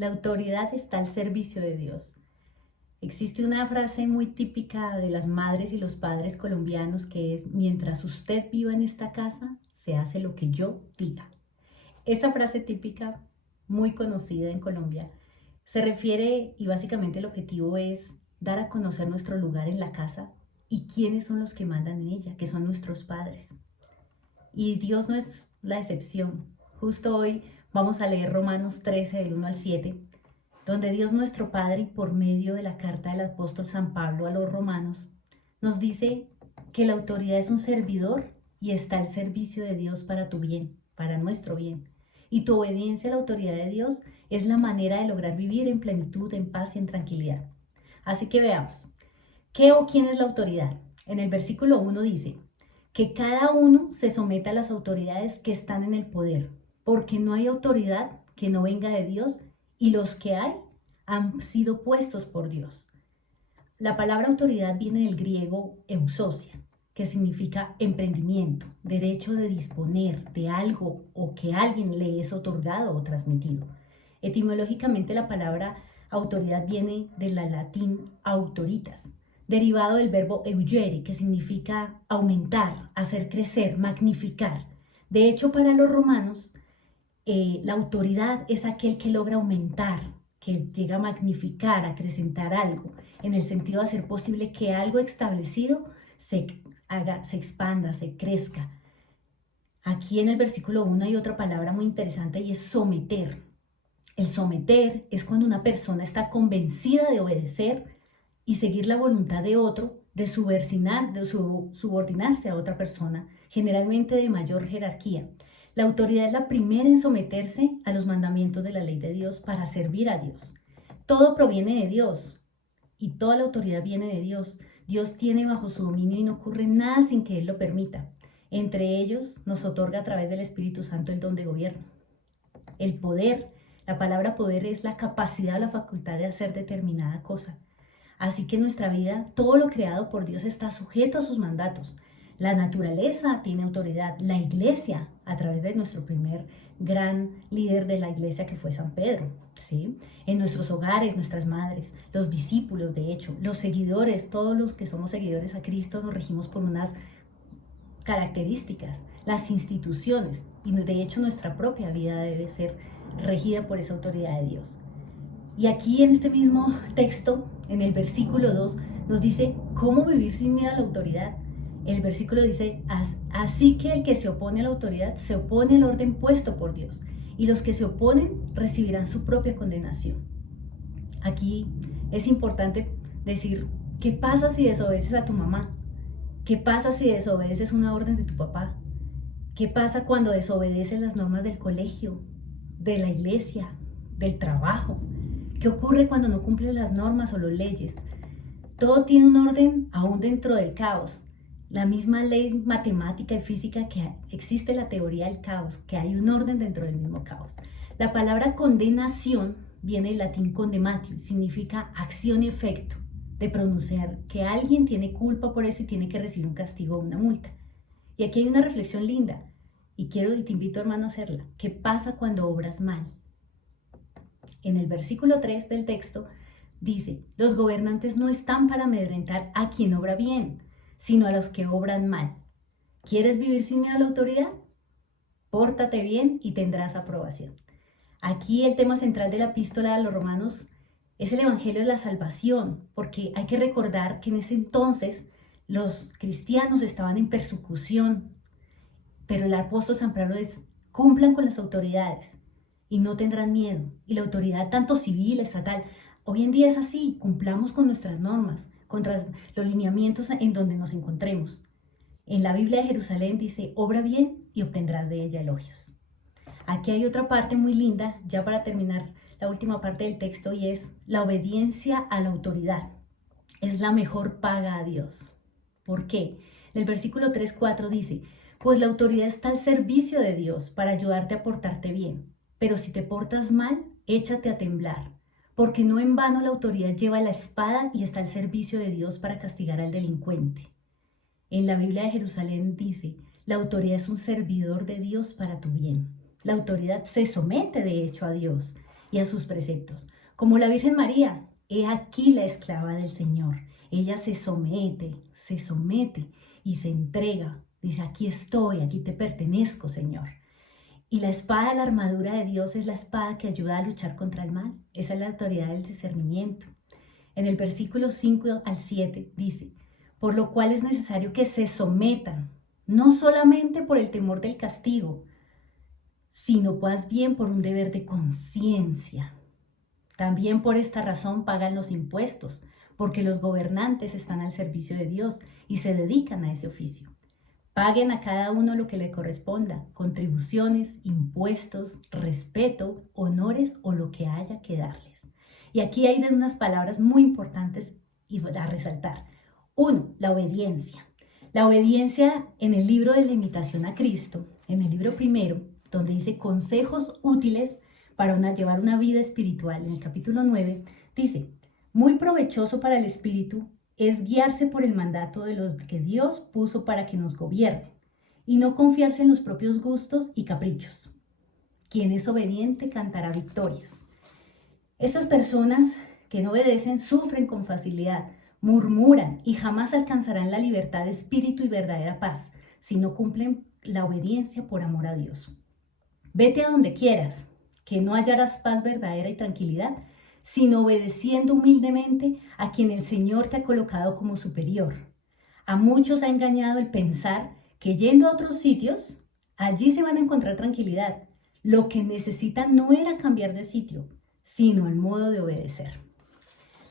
La autoridad está al servicio de Dios. Existe una frase muy típica de las madres y los padres colombianos que es: mientras usted viva en esta casa, se hace lo que yo diga. Esta frase típica, muy conocida en Colombia, se refiere y básicamente el objetivo es dar a conocer nuestro lugar en la casa y quiénes son los que mandan en ella, que son nuestros padres. Y Dios no es la excepción. Justo hoy vamos a leer Romanos 13 del 1 al 7, donde Dios nuestro Padre, por medio de la carta del apóstol San Pablo a los romanos, nos dice que la autoridad es un servidor y está al servicio de Dios para tu bien, para nuestro bien. Y tu obediencia a la autoridad de Dios es la manera de lograr vivir en plenitud, en paz y en tranquilidad. Así que veamos, ¿qué o quién es la autoridad? En el versículo 1 dice que cada uno se someta a las autoridades que están en el poder, porque no hay autoridad que no venga de Dios y los que hay han sido puestos por Dios. La palabra autoridad viene del griego eusocia, que significa emprendimiento, derecho de disponer de algo o que a alguien le es otorgado o transmitido. Etimológicamente la palabra autoridad viene del latín autoritas, derivado del verbo eugere, que significa aumentar, hacer crecer, magnificar. De hecho, para los romanos, la autoridad es aquel que logra aumentar, que llega a magnificar, a acrecentar algo, en el sentido de hacer posible que algo establecido se expanda, se crezca. Aquí en el versículo 1 hay otra palabra muy interesante y es someter. El someter es cuando una persona está convencida de obedecer y seguir la voluntad de otro, de subordinarse a otra persona, generalmente de mayor jerarquía. La autoridad es la primera en someterse a los mandamientos de la ley de Dios para servir a Dios. Todo proviene de Dios y toda la autoridad viene de Dios. Dios tiene bajo su dominio y no ocurre nada sin que Él lo permita. Entre ellos nos otorga a través del Espíritu Santo el don de gobierno. El poder, la palabra poder es la capacidad o la facultad de hacer determinada cosa. Así que en nuestra vida, todo lo creado por Dios está sujeto a sus mandatos. La naturaleza tiene autoridad, la iglesia, a través de nuestro primer gran líder de la iglesia que fue San Pedro, ¿sí? En nuestros hogares, nuestras madres, los discípulos, de hecho, los seguidores, todos los que somos seguidores a Cristo nos regimos por unas características, las instituciones, y de hecho nuestra propia vida debe ser regida por esa autoridad de Dios. Y aquí en este mismo texto, en el versículo 2, nos dice cómo vivir sin miedo a la autoridad. El versículo dice: así que el que se opone a la autoridad se opone al orden puesto por Dios, y los que se oponen recibirán su propia condenación. Aquí es importante decir, ¿qué pasa si desobedeces a tu mamá? ¿Qué pasa si desobedeces una orden de tu papá? ¿Qué pasa cuando desobedeces las normas del colegio, de la iglesia, del trabajo? ¿Qué ocurre cuando no cumples las normas o las leyes? Todo tiene un orden aún dentro del caos. La misma ley matemática y física que existe la teoría del caos, que hay un orden dentro del mismo caos. La palabra condenación viene del latín condematio, significa acción y efecto, de pronunciar que alguien tiene culpa por eso y tiene que recibir un castigo o una multa. Y aquí hay una reflexión linda y te invito, hermano, a hacerla. ¿Qué pasa cuando obras mal? En el versículo 3 del texto dice: los gobernantes no están para amedrentar a quien obra bien, sino a los que obran mal. ¿Quieres vivir sin miedo a la autoridad? Pórtate bien y tendrás aprobación. Aquí el tema central de la epístola a los romanos es el evangelio de la salvación, porque hay que recordar que en ese entonces los cristianos estaban en persecución, pero el apóstol San Pablo es: cumplan con las autoridades y no tendrán miedo. Y la autoridad, tanto civil, estatal, hoy en día es así: cumplamos con nuestras normas, contra los lineamientos en donde nos encontremos. En la Biblia de Jerusalén dice: obra bien y obtendrás de ella elogios. Aquí hay otra parte muy linda, ya para terminar la última parte del texto, y es la obediencia a la autoridad. Es la mejor paga a Dios. ¿Por qué? El versículo 3-4 dice: pues la autoridad está al servicio de Dios para ayudarte a portarte bien. Pero si te portas mal, échate a temblar, porque no en vano la autoridad lleva la espada y está al servicio de Dios para castigar al delincuente. En la Biblia de Jerusalén dice: la autoridad es un servidor de Dios para tu bien. La autoridad se somete de hecho a Dios y a sus preceptos. Como la Virgen María, he aquí la esclava del Señor. Ella se somete y se entrega. Dice, aquí estoy, aquí te pertenezco, Señor. Y la espada, la armadura de Dios es la espada que ayuda a luchar contra el mal. Esa es la autoridad del discernimiento. En el versículo 5 al 7 dice, por lo cual es necesario que se sometan, no solamente por el temor del castigo, sino más bien por un deber de conciencia. También por esta razón pagan los impuestos, porque los gobernantes están al servicio de Dios y se dedican a ese oficio. Paguen a cada uno lo que le corresponda, contribuciones, impuestos, respeto, honores o lo que haya que darles. Y aquí hay unas palabras muy importantes a resaltar. 1. La obediencia. La obediencia en el libro de la imitación a Cristo, en el libro primero, donde dice consejos útiles para llevar una vida espiritual, en el capítulo 9, dice, muy provechoso para el espíritu es guiarse por el mandato de los que Dios puso para que nos gobiernen y no confiarse en los propios gustos y caprichos. Quien es obediente cantará victorias. Estas personas que no obedecen sufren con facilidad, murmuran y jamás alcanzarán la libertad de espíritu y verdadera paz si no cumplen la obediencia por amor a Dios. Vete a donde quieras, que no hallarás paz verdadera y tranquilidad, sino obedeciendo humildemente a quien el Señor te ha colocado como superior. A muchos ha engañado el pensar que yendo a otros sitios, allí se van a encontrar tranquilidad. Lo que necesitan no era cambiar de sitio, sino el modo de obedecer.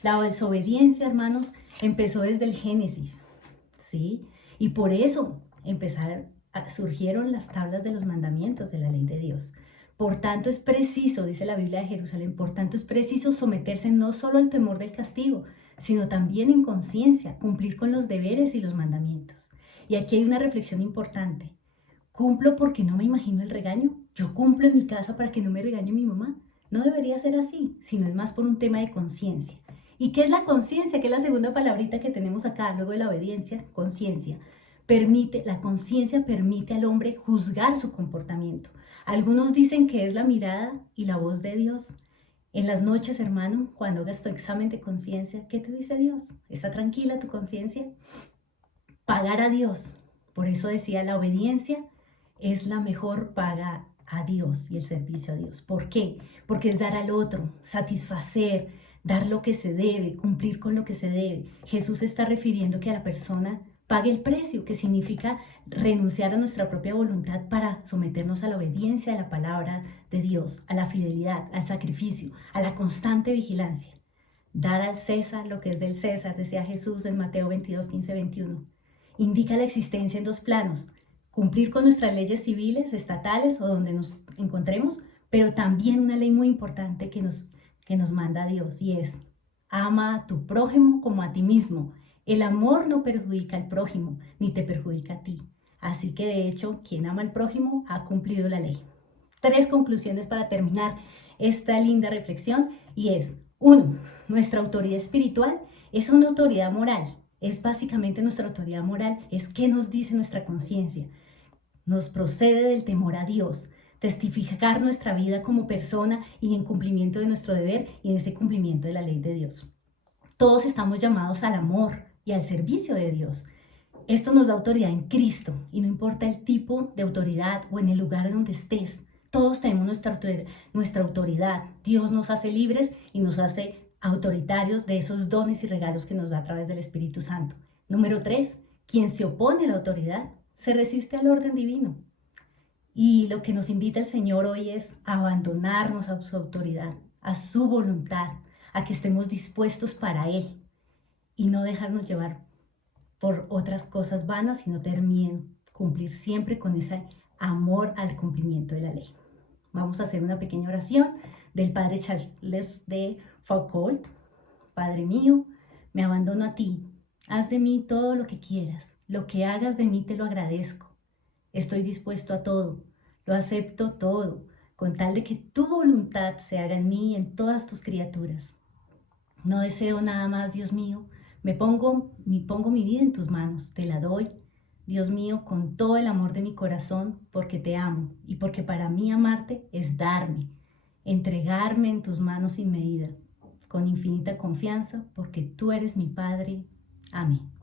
La desobediencia, hermanos, empezó desde el Génesis, ¿sí? Y por eso surgieron las tablas de los mandamientos de la ley de Dios. Por tanto es preciso, dice la Biblia de Jerusalén, por tanto es preciso someterse no solo al temor del castigo, sino también en conciencia, cumplir con los deberes y los mandamientos. Y aquí hay una reflexión importante. ¿Cumplo porque no me imagino el regaño? ¿Yo cumplo en mi casa para que no me regañe mi mamá? No debería ser así, sino es más por un tema de conciencia. ¿Y qué es la conciencia? Que es la segunda palabrita que tenemos acá, luego de la obediencia, conciencia. La conciencia permite al hombre juzgar su comportamiento. Algunos dicen que es la mirada y la voz de Dios. En las noches, hermano, cuando hagas tu examen de conciencia, ¿qué te dice Dios? ¿Está tranquila tu conciencia? Pagar a Dios. Por eso decía, la obediencia es la mejor paga a Dios y el servicio a Dios. ¿Por qué? Porque es dar al otro, satisfacer, dar lo que se debe, cumplir con lo que se debe. Jesús está refiriendo que a la persona pague el precio, que significa renunciar a nuestra propia voluntad para someternos a la obediencia de la palabra de Dios, a la fidelidad, al sacrificio, a la constante vigilancia. Dar al César lo que es del César, decía Jesús en Mateo 22, 15, 21. Indica la existencia en dos planos, cumplir con nuestras leyes civiles, estatales o donde nos encontremos, pero también una ley muy importante que nos manda Dios y es, ama a tu prójimo como a ti mismo. El amor no perjudica al prójimo, ni te perjudica a ti. Así que de hecho, quien ama al prójimo ha cumplido la ley. 3 conclusiones para terminar esta linda reflexión y es, 1. Nuestra autoridad espiritual es una autoridad moral. Es básicamente nuestra autoridad moral, es qué nos dice nuestra conciencia. Nos procede del temor a Dios, testificar nuestra vida como persona y en cumplimiento de nuestro deber y en ese cumplimiento de la ley de Dios. Todos estamos llamados al amor y al servicio de Dios. Esto nos da autoridad en Cristo y no importa el tipo de autoridad o en el lugar en donde estés. Todos tenemos nuestra autoridad. Dios nos hace libres y nos hace autoritarios de esos dones y regalos que nos da a través del Espíritu Santo. Número 3, quien se opone a la autoridad se resiste al orden divino. Y lo que nos invita el Señor hoy es a abandonarnos a su autoridad, a su voluntad, a que estemos dispuestos para Él y no dejarnos llevar por otras cosas vanas, sino cumplir siempre con ese amor al cumplimiento de la ley. Vamos a hacer una pequeña oración del Padre Charles de Foucault. Padre mío, me abandono a ti. Haz de mí todo lo que quieras. Lo que hagas de mí te lo agradezco. Estoy dispuesto a todo. Lo acepto todo, con tal de que tu voluntad se haga en mí y en todas tus criaturas. No deseo nada más, Dios mío. Pongo mi vida en tus manos. Te la doy, Dios mío, con todo el amor de mi corazón, porque te amo y porque para mí amarte es darme. entregarme en tus manos sin medida, con infinita confianza, porque tú eres mi Padre. Amén.